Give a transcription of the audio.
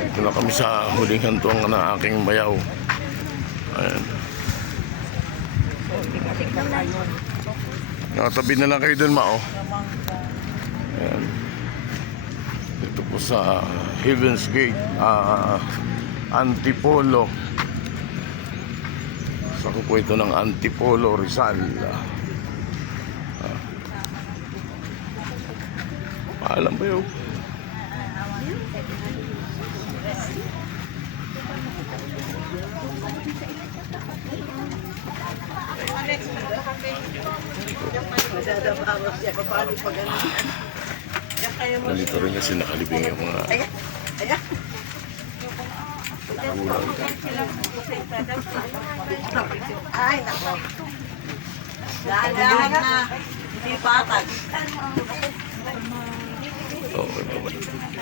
Ito na kami sa huling hantuang ng aking bayaw. Ayan. Nakatabi na lang kayo dun, Mao. Ayan. Dito po sa Heaven's Gate, Antipolo. Sako po ito ng Antipolo, Rizal. Paalam ba yun? Nandito rin kasi nakalibing yung mga gulang. Ay, nako. Dahan-dahan na. Hindi patag. Okay, bye-bye.